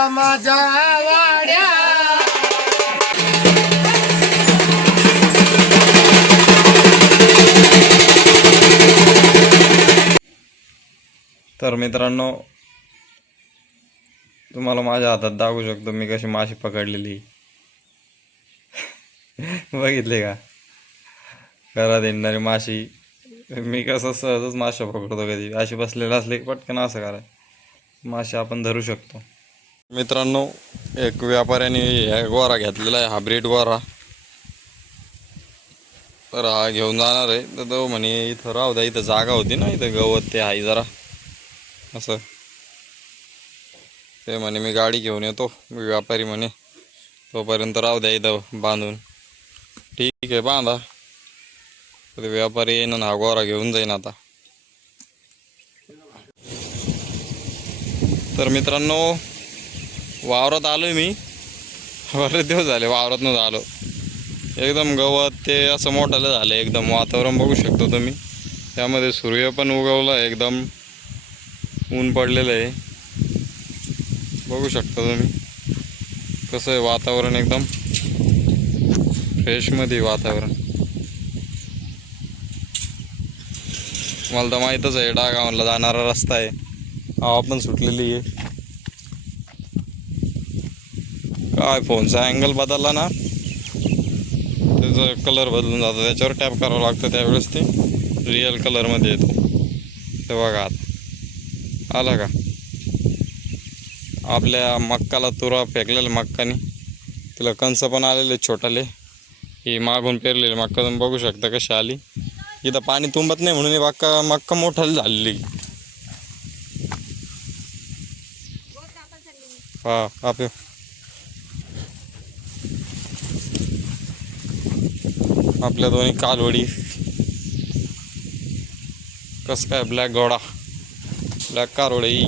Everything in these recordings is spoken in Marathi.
आला माझ्या वाड्या. तर मित्रांनो, तुम्हाला माझ्या हातात दाखवू शकतो मी कशी माशी पकडलेली. बघितले का? घरात येणारी माशी. मी कसं सहजच माशा पकडतो, कधी अशी बसलेलं असले पटकन असं करा माशी आपण धरू शकतो. मित्रांनो, एक व्यापाऱ्याने गोरा घेतलेला आहे, हायब्रिड गोरा. तर हा घेऊन जाणार आहे. तर तो म्हणे इथं राहू द्या, इथं जागा होती ना, इथं गवत ते आहे जरा असं. ते म्हणे मी गाडी घेऊन येतो. व्यापारी म्हणे तोपर्यंत राहू द्या इथं बांधून. ठीक आहे, बांधा. तर व्यापारी येईन ना, हा गोरा घेऊन जाईन आता. तर मित्रांनो, वावरात आलोय मी. बरेच दिवस झाले वावरात न आलो. एकदम गवत ते असं मोठालं झालं एकदम. वातावरण बघू शकतो तुम्ही. त्यामध्ये सूर्य पण उगवला, एकदम ऊन पडलेलं आहे. बघू शकता तुम्ही कसं आहे वातावरण, एकदम फ्रेशमध्ये वातावरण. मला तर माहीतच आहे, डागावला जाणारा रस्ता आहे. हवा पण सुटलेली आहे. काय फोनचा अँगल बदलला ना, त्याचा कलर बदलून जातो. त्याच्यावर टॅप करावं लागतं, त्यावेळेस ते रिअल कलरमध्ये येतो. ते बघा आता आला का? आपल्या मक्काला तुरा फेकलेल्या मक्काने तिला कंस पण आलेले छोटाले. ही मागून पेरलेली मक्का तुम्ही बघू शकता कशी आली. इथं पाणी तुंबत नाही म्हणून मक्का मोठाली झालेली. हा काप. आपल्या दोन्ही कालवडी. कस काय ब्लॅक घोडा, ब्लॅक कारवडी.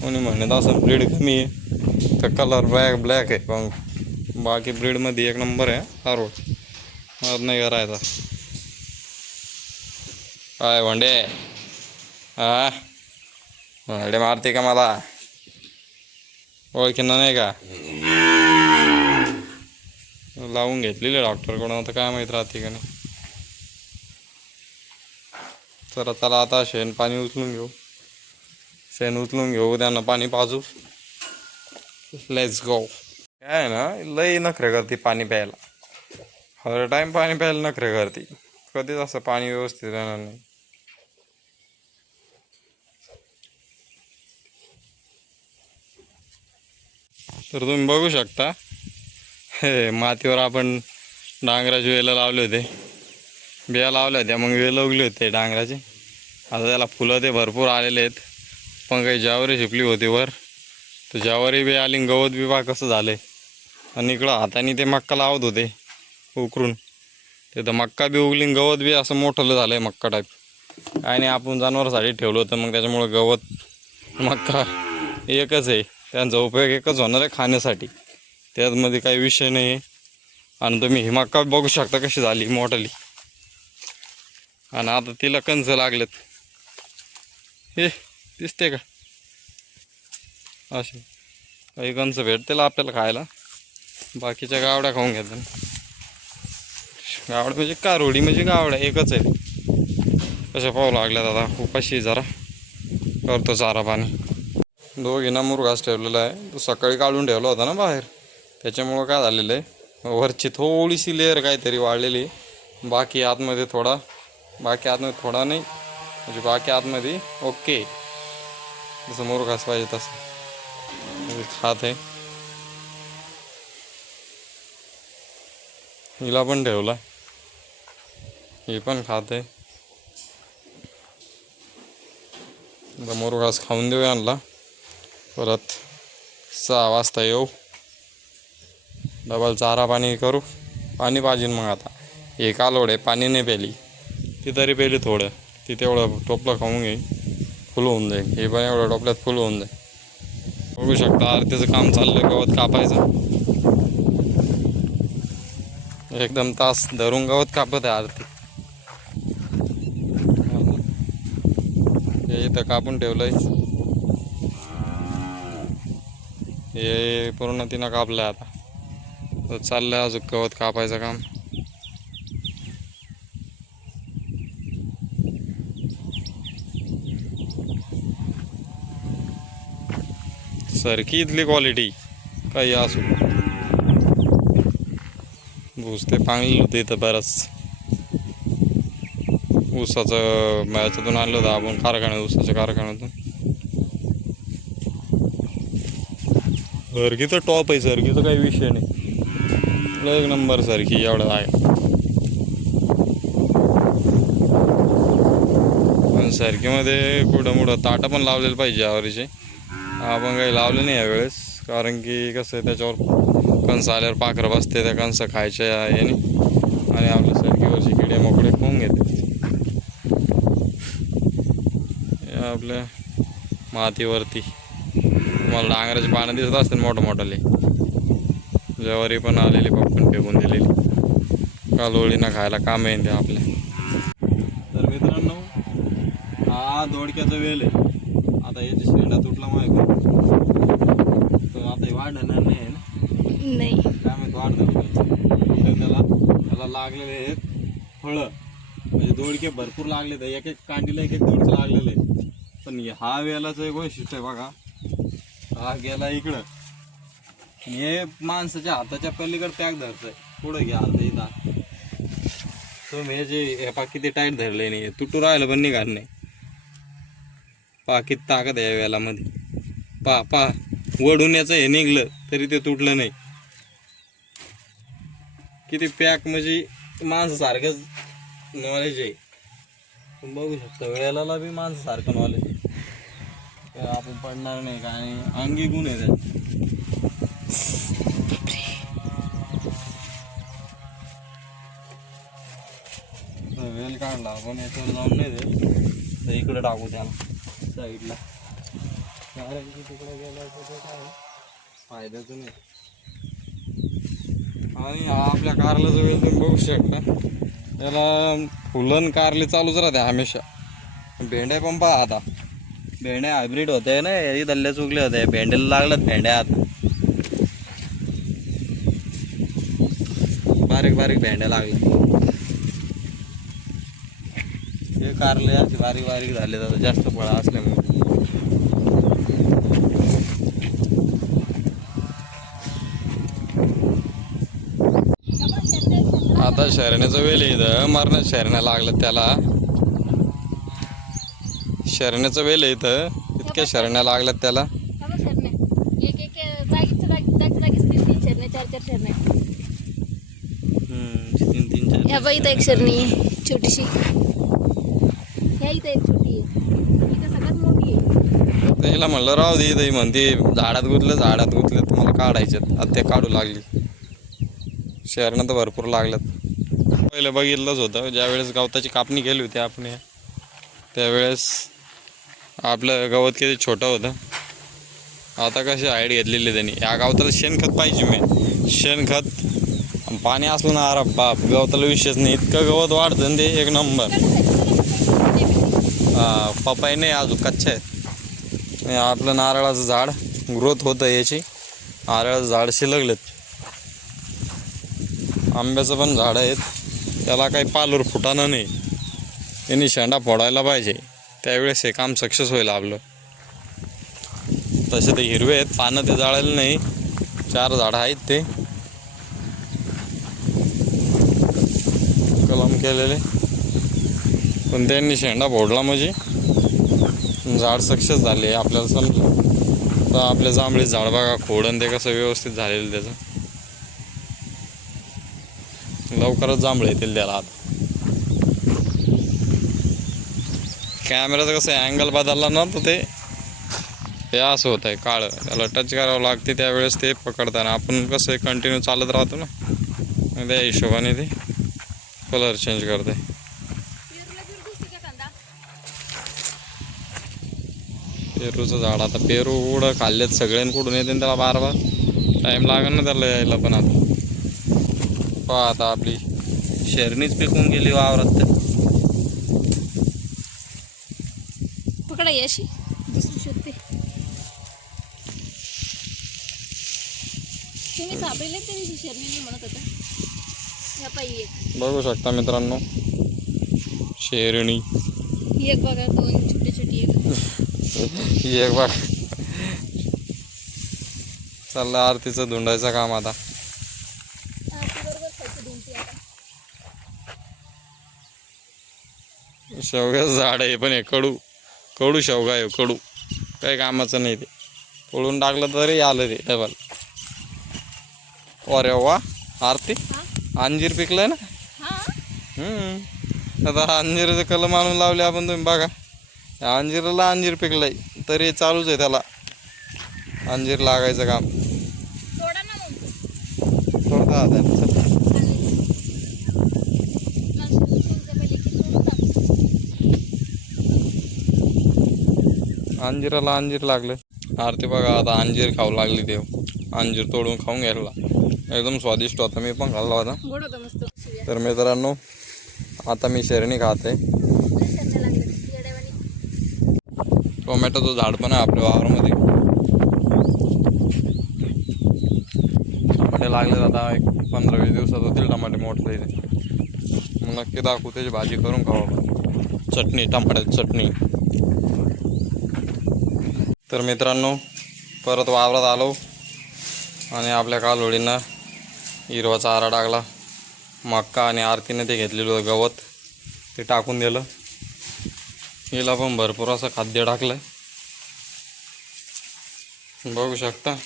कोणी म्हणत असं ब्रीड कमी आहे तर कलर ब्लॅक आहे, पण बाकी ब्रीडमध्ये एक नंबर आहे कारवड. आज नाही करायचा काय भांडे. हा भांडे मारते का मला? ओळखीनं नाही का? लावून घेतलेले डॉक्टरकडून, आता काय माहीत राहते का नाही. चला चला आता शेण पाणी उचलून घेऊ. शेण उचलून घेऊ, त्यांना पाणी पाजू. Let's go. काय ना, लई नखरे करते पाणी प्यायला. हर टाईम पाणी प्यायला नखरे करते. कधीच असं पाणी व्यवस्थित राहणार नाही. तर तुम्ही बघू शकता, हे मातीवर आपण डांगराचे वेलं लावले होते, बिया लावल्या होत्या, मग वेलं उगले होते डांगराचे. आता त्याला फुलं ते भरपूर आलेले आहेत. पण काही ज्वारी शिपली होती वर, तर ज्वारी बी आली, गवत बी बा कसं झालं. आणि इकडं हाताने ते मक्का लावत होते उकरून, ते तर मक्का बी उगली, गवत बी असं मोठं झालं आहे मक्का टाईप. काय नाही, आपण जनावरांसाठी ठेवलं होतं, मग त्याच्यामुळं गवत मक्का एकच आहे. त्यांचा उपयोग एकच होणार आहे, खाण्यासाठी. त्यामध्ये काही विषय नाही आहे. आणि तुम्ही ही मक्का बघू शकता कशी झाली मोठाली. आणि आता तिला कंस लागलेत, हे दिसते का? असे काही कंस भेटतील आपल्याला खायला. बाकीच्या गावड्या खाऊन घेतात. गावड्या म्हणजे कारोडी म्हणजे गावड्या एकच आहे. कशा पाहू लागल्यात आता. उपाशी जरा करतो चारा पाणी. दोघींना मुरघास ठेवलेला आहे. तो सकाळी काढून ठेवला होता ना बाहेर, त्याच्यामुळं काय झालेलं आहे, वरची थोडीशी लेअर काहीतरी वाढलेली. बाकी आतमध्ये थोडा नाही, म्हणजे बाकी आतमध्ये ओके. जसं मुरघास पाहिजे तसं खात आहे. हिला पण ठेवला, ही पण खात आहे. मुरघास खाऊन देऊ आणला. परत 6 वाजता येऊ, डबल चारा पाणी करू. पाणी पाहिजे मग. आता हे कालवड आहे, पाणी नाही प्याली ती, तरी प्याली थोडं. ती तेवढं टोपलं खाऊन घेईल, फुल होऊन जाईल. हे पण एवढं टोपल्यात फुल होऊन जाईल. बघू शकता आरतीचं काम चाललं, गवत कापायचं. एकदम तास धरून गवत कापत आहे आरती. हे इथं कापून ठेवलंय. हे पूर्ण तिनं कापलंय आता. तर चाललंय अजून गवत कापायचं काम. सरकी इथली क्वालिटी काही असू. ऊस ते पांगलेलं होतं इथं बरंच. ऊसाचं याच्यातून आणलं होतं आपण कारखान्यात, ऊसाच्या कारखान्यातून. सरकीचं टॉप आहे, सरकीचं काही विषय नाही. एक नंबर सरकी एवढं आहे. पण सरकीमध्ये कुठं मुठं ताटं पण लावलेलं पाहिजे यावरचे. आपण काही लावलं नाही यावेळेस, कारण की कसं आहे त्याच्यावर कणसं आल्यावर पाखरं बसते, त्या कणसं खायच्या याने आणि आपल्या सरकीवरचे किडे मोकळे खाऊन घेते. आपल्या मातीवरती तुम्हाला डांगराची पानं दिसत असतील मोठं मोठाले. ज्वारी पण आलेली, पप्पन फेकून दिलेली. कालोळीनं खायला काम येईन ते आपल्या. तर मित्रांनो, हा दोडक्याचा वेल आहे. आता याची शेंडा तुटला माहिती तर आता हे वाढणार नाही आहे ना. नाही काय माहिती वाढणार. त्याला लागलेले आहेत फळं, म्हणजे दोडके भरपूर लागले. तर एक एक कांडीला एक एक दोडकं लागलेलं आहे. पण हा वेलाचं एक वैशिष्ट्य आहे बघा. हा गेला इकडं, हे माणसाच्या हाताच्या पलीकडे पॅक धरतंय. पुढं घ्या आता इथं तुम्ही हे जे हे पा किती टाईट धरले नाही, तुटू राहिलं पण निघाल नाही. पा किती ताकद आहे या वेलामध्ये. पा पा वडून याचं हे निघलं तरी ते तुटलं नाही. किती पॅक, म्हणजे माणसासारखंच नॉलेज आहे. तुम्ही बघू शकता वेळेला बी माणसासारखं नॉलेज आहे. आपण पडणार नाही काय नाही, अंगी गुण आहे त्यात. वेल काढला आपण याच्यावर जाऊन नाही देत, तर इकडे टाकू त्याला साईडला. कारण की तिकडे गेलं तर काय फायद्याचं नाही. आणि हा आपल्या कारल्याचा वेल तुम्ही बघू शकता, त्याला फुलन कारली चालूच राहते हमेशा. भेंड्या पण पहा आता, भेंड्या हायब्रिड होते ना, हे दल्ले चुकले होते. भेंड्याला लागलं भेंड्या आता, बारीक बारीक भेंड्या लागल्या. हे कारले असे बारीक बारीक झाले आता जास्त फळं असल्यामुळे. आता शरण्याचं वेल इथं मरणात शरण्या लागलं त्याला. शरण्याचं वेल इथं इतक्या शरण्या लागल्यात त्याला. एक एक जागीच 3 शरण्या 4 शरण्या. तीन चार. ह्या बाई इथं एक शरणी आहे छोटीशी. ह्या इथं एक छोटी आहे, इथं सगळ्यात मोठी आहे. त्याला म्हणलं राहू दे. इथं म्हणते झाडात गुतले तुम्हाला काढायच्यात. आता ते काढू लागली. शहरानं तर भरपूर लागल्यात. पहिलं बघितलंच होतं ज्यावेळेस गवताची कापणी केली होती आपण, त्यावेळेस आपलं गवत किती छोटं होतं. आता कशी हाईट घेतलेली त्यांनी. या गवताला शेणखत पाहिजे. मी शेणखत पाणी असलं ना, अरे बाप, गवताला विषयच नाही. इतकं गवत वाढतं ना ते एक नंबर. पपाई नाही अजून कच्चे आहेत. आपलं नारळाचं झाड ग्रोथ होतं याची. नारळाचं झाड शिलगलेत. आंब्याचं पण झाड आहेत, त्याला काही पालवर फुटानं नाही. त्यांनी शेंडा फोडायला पाहिजे, त्यावेळेस हे काम सक्सेस होईल आपलं. तसे ते हिरवे आहेत, पानं ते जाळायला नाही. 4 झाडं आहेत ते कलम केलेले. पण त्यांनी शेंडा फोडला म्हणजे झाड सक्सेस झाले आपल्याला समजलं. तर आपल्या जांभळी झाड बघा, खोडन ते कसं व्यवस्थित झालेलं त्याचं. लवकरच जांभळे येतील त्याला. आता कॅमेराचं कसं अँगल बदलला ना, तर ते असं होत आहे काळं. त्याला टच करावं लागते त्यावेळेस ते पकडताना. आपण कसं कंटिन्यू चालत राहतो ना, त्या हिशोबाने ते कलर चेंज करते. पेरूचं झाड आता पेरू उडं खाल्लेत सगळ्यांनी, कुठून येते त्याला बार टाईम लागेल ना त्याला यायला. पण आता पहा, आता आपली शेरणीच पिकून गेली वावरात. पकडा अशी दुसरी शोधते. तुम्ही सापडले तरी शर्मिली म्हणत होता. ह्या पायी एक बघू शकता मित्रांनो, शेरणी ही एक बघा, दोन छोटे छोटी एक. ही एक बघ. चाललं आरतीचं धुंडायचं काम आता. बरोबर खायचं दोन ती आता. शेवग्याचं झाड आहे पण हे कडू कडू शेवगा आहे, कडू काही कामाचं नाही ते. तोडून टाकलं तरी आलं ते डबल. अरे वा आरती, हा अंजीर पिकलंय ना. हा आता अंजीरचं कलम आणून लावले आपण, तुम्ही बघा. या अंजीराला अंजीर पिकलंय तरी चालूच आहे त्याला अंजीर लागायचं काम. थोडा ना मग थोडं आता अंजिराला अंजीर लागलं. आरती बघा आता अंजीर खाऊ लागली. देव अंजीर तोडून खाऊन घ्यायला एकदम स्वादिष्ट होता. मी पण खाल्ला होता. गोड होता मस्त. तर मित्रांनो आता मी शेरणी खाते. टोमॅटोचं झाड पण आहे आपल्या वावरामध्ये. टमाटे लागले आता एक 15-20 दिवसात होतील टमाटे मोठे इथे. मग नक्की दाखवू, त्याची भाजी करून खाऊ आपण. चटणी, टमाट्याची चटणी. तर मित्रांनो परत वावरात आलो आणि आपल्या कालवडींना हिरवा चारा टाकला. मक्का आणि आरतीने ते घेतलेलं गवत ते टाकून दिलं. हिला पण भरपूर असं खाद्य टाकलं, बघू शकता.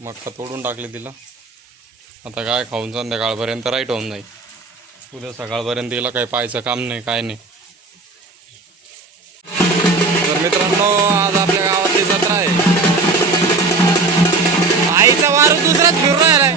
मक्का तोडून टाकली तिला. आता काय खाऊन संध्याकाळपर्यंत राईट होऊन जाईल. उद्या सकाळपर्यंत तिला काही पाहायचं काम नाही, काय नाही. तर मित्रांनो आज आपल्या गावातली जत्रा आहे. आईचा वारू दुसराच फिरून राहिलाय.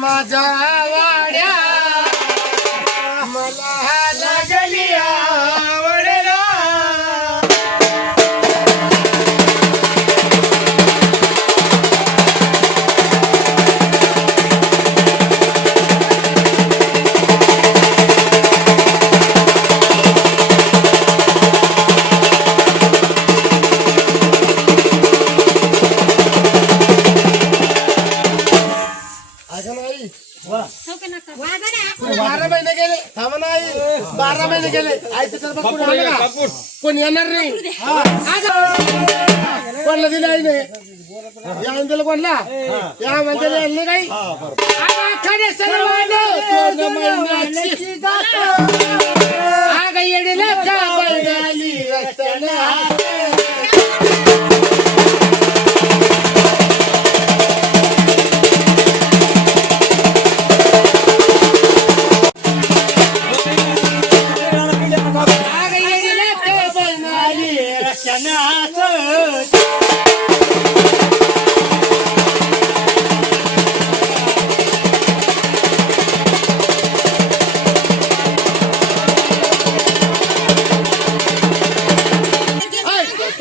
माझ्या वाड्या मला लागली आवडला. हो 12 महिने गेले थांबा नाही 12 महिने गेले आई तिथं बघ कोणी आलं का? कोणी येणार नाही. कोणला दिलं आईने या दिलं कोणला या म्हणजे आणले काही खरे सर्व येडीला का बैलाली रस्त्याला.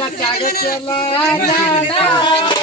त्याग केला